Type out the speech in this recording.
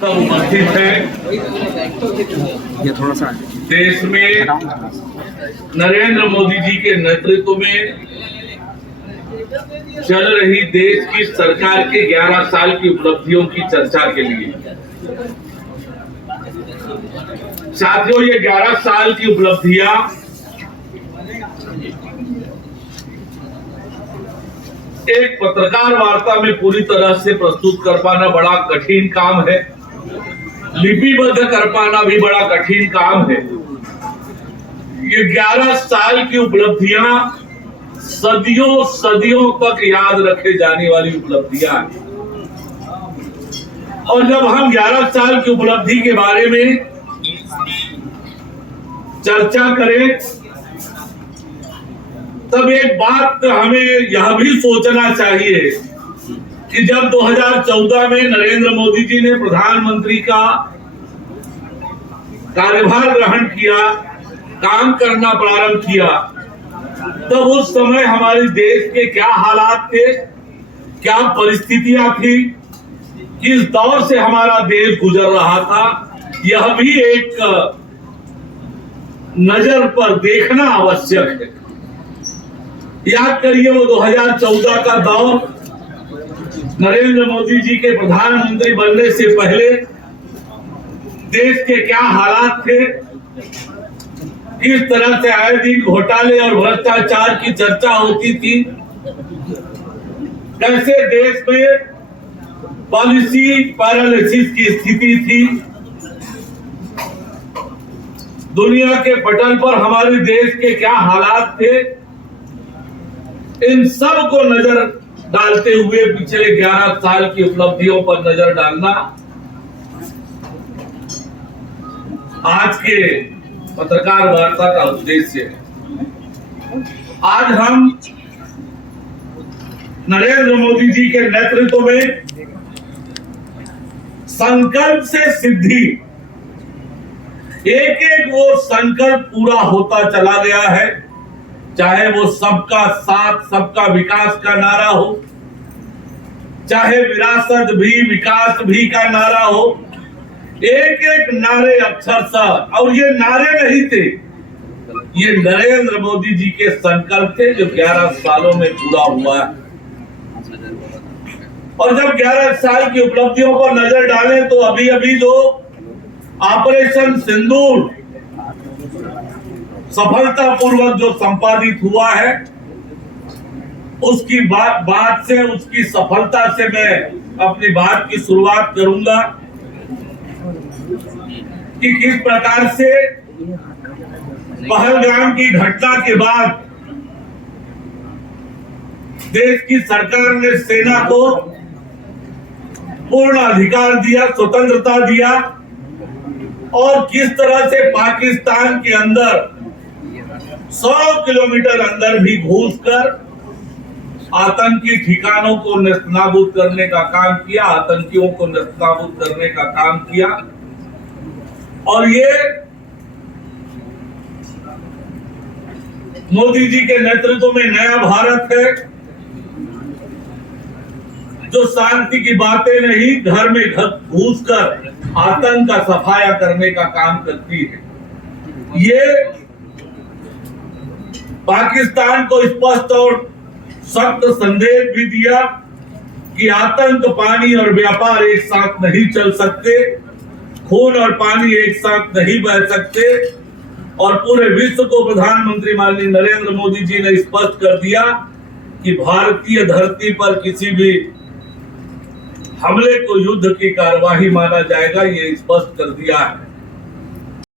उपस्थित है। ये थोड़ा सा देश में नरेंद्र मोदी जी के नेतृत्व में चल रही देश की सरकार के 11 साल की उपलब्धियों की चर्चा के लिए। साथियों, ये 11 साल की उपलब्धियां एक पत्रकार वार्ता में पूरी तरह से प्रस्तुत कर पाना बड़ा कठिन काम है। लिपिबद्ध कर पाना भी बड़ा कठिन काम है। ये 11 साल की उपलब्धियां सदियों सदियों तक याद रखे जाने वाली उपलब्धियां हैं। और जब हम 11 साल की उपलब्धि के बारे में चर्चा करें तब एक बात हमें यह भी सोचना चाहिए कि जब 2014 में नरेंद्र मोदी जी ने प्रधानमंत्री का कार्यभार ग्रहण किया, काम करना प्रारंभ किया, तब उस समय हमारे देश के क्या हालात थे, क्या परिस्थितियां थी, किस दौर से हमारा देश गुजर रहा था, यह भी एक नजर पर देखना आवश्यक है। याद करिए वो 2014 का दौर, नरेंद्र मोदी जी के प्रधानमंत्री बनने से पहले देश के क्या हालात थे, किस तरह से आए दिन घोटाले और भ्रष्टाचार की चर्चा होती थी, कैसे देश में पॉलिसी पैरालिसिस की स्थिति थी, दुनिया के पटल पर हमारे देश के क्या हालात थे। इन सब को नजर डालते हुए पिछले 11 साल की उपलब्धियों पर नजर डालना आज के पत्रकार वार्ता का उद्देश्य है। आज हम नरेंद्र मोदी जी के नेतृत्व में संकल्प से सिद्धि, एक एक वो संकल्प पूरा होता चला गया है। चाहे वो सबका साथ सबका विकास का नारा हो, चाहे विरासत भी विकास भी का नारा हो, एक एक नारे अक्षरशः, और ये नारे नहीं थे, ये नरेंद्र मोदी जी के संकल्प थे जो 11 सालों में पूरा हुआ है। और जब 11 साल की उपलब्धियों पर नजर डालें तो अभी अभी जो ऑपरेशन सिंदूर सफलतापूर्वक जो संपादित हुआ है, उसकी बात से, उसकी सफलता से मैं अपनी बात की शुरुआत करूंगा कि किस प्रकार से पहलगाम की घटना के बाद देश की सरकार ने सेना को पूर्ण अधिकार दिया, स्वतंत्रता दिया, और किस तरह से पाकिस्तान के अंदर 100 किलोमीटर अंदर भी घुसकर आतंकी ठिकानों को नेस्तनाबूद करने का काम किया, आतंकियों को नेस्तनाबूद करने का काम किया। और ये मोदी जी के नेतृत्व में नया भारत है जो शांति की बातें नहीं, घर में घुसकर आतंक का सफाया करने का काम करती है। ये पाकिस्तान को स्पष्ट और सख्त संदेश भी दिया कि आतंक, पानी और व्यापार एक साथ नहीं चल सकते, खून और पानी एक साथ नहीं बह सकते। और पूरे विश्व को प्रधानमंत्री माननीय नरेंद्र मोदी जी ने स्पष्ट कर दिया कि भारतीय धरती पर किसी भी हमले को युद्ध की कार्यवाही माना जाएगा, ये स्पष्ट कर दिया है।